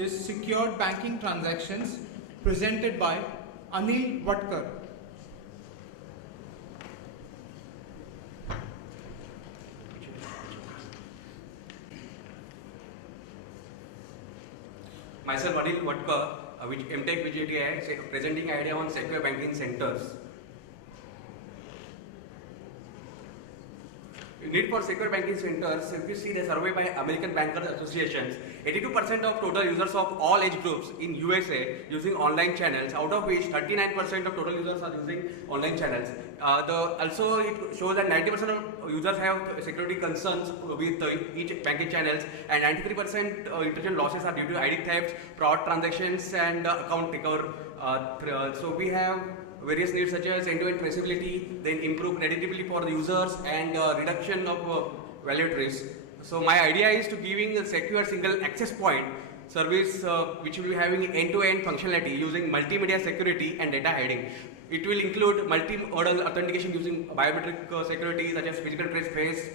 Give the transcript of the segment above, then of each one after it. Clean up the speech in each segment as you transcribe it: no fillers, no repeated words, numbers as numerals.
is Secured Banking Transactions, presented by Anil Vatkar. Myself Anil Vatkar, with MTech VJTI, presenting idea on secure banking centers. Need for secure banking centers. If you see the survey by American Bankers Association, 82% of total users of all age groups in USA using online channels, out of which 39% of total users are using online channels. Also it shows that 90% of users have security concerns with each banking channels, and 93% intelligent losses are due to ID theft, fraud transactions, and account takeover. So we have various needs such as end-to-end traceability, then improve credibility for the users, and reduction of value at risk. So my idea is to giving a secure single access point service which will be having end-to-end functionality using multimedia security and data hiding. It will include multi-modal authentication using biometric security such as physical trace face,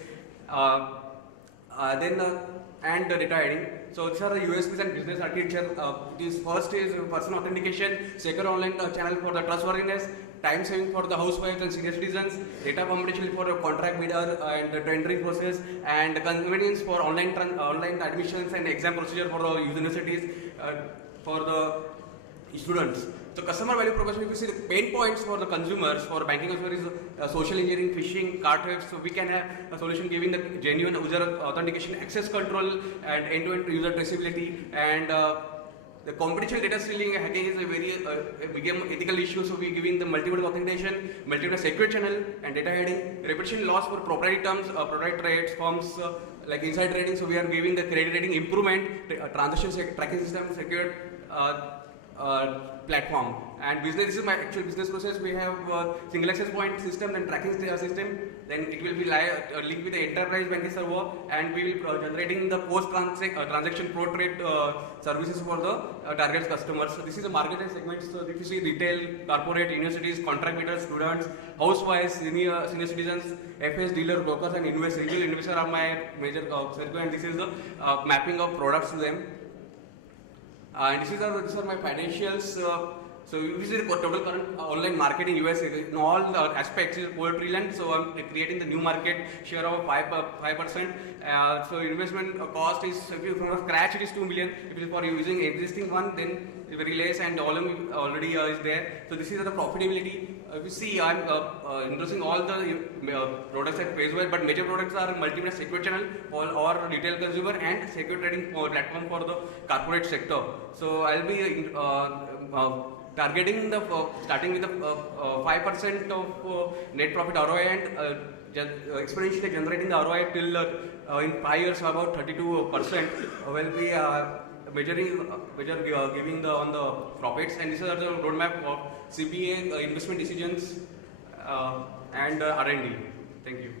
and data hiding. So these are the USPs and business architecture. This first is personal authentication, secure online channel for the trustworthiness, time saving for the housewives and senior citizens, data confidentiality for the contract bidder and the tendering process, and convenience for online admissions and exam procedure for the universities, for the students. So customer value proposition, if you see the pain points for the consumers, for banking consumers is social engineering, phishing, card theft. So we can have a solution giving the genuine user authentication, access control, and end-to-end user traceability. And the competition data stealing hacking is a very big ethical issue. So we are giving the multiple authentication, multiple secure channel, and data hiding. Reputation loss for proprietary terms, proprietary trades, firms like inside trading. So we are giving the credit rating improvement, transaction tracking system, secured platform. And business, this is my actual business process. We have single access point system and tracking system. Then it will be linked with the enterprise banking server, and we will generating the post transaction pro trade services for the target customers. So this is the market and segments. So if you see retail, corporate, universities, contract bidders, students, housewives, senior citizens, FS, dealer, brokers, and investors. Retail investors are my major circle, and this is the mapping of products to them. And these are my financials. So this is the total current online market in US in all aspects is $4 trillion. So I'm creating the new market share of 5%. So investment cost is, if you from scratch it is 2 million. If it is for using existing one, then it's very less, and volume already is there. So this is the profitability. If you see, I'm introducing all the products at Paceware, but major products are multimedia secure channel or retail consumer and secure trading platform for the corporate sector. So I'll be targeting the starting with the 5% of net profit ROI, and exponentially generating the ROI till in 5 years about 32%. Will be giving on the profits, and this is the roadmap of CPA investment decisions and R&D. Thank you.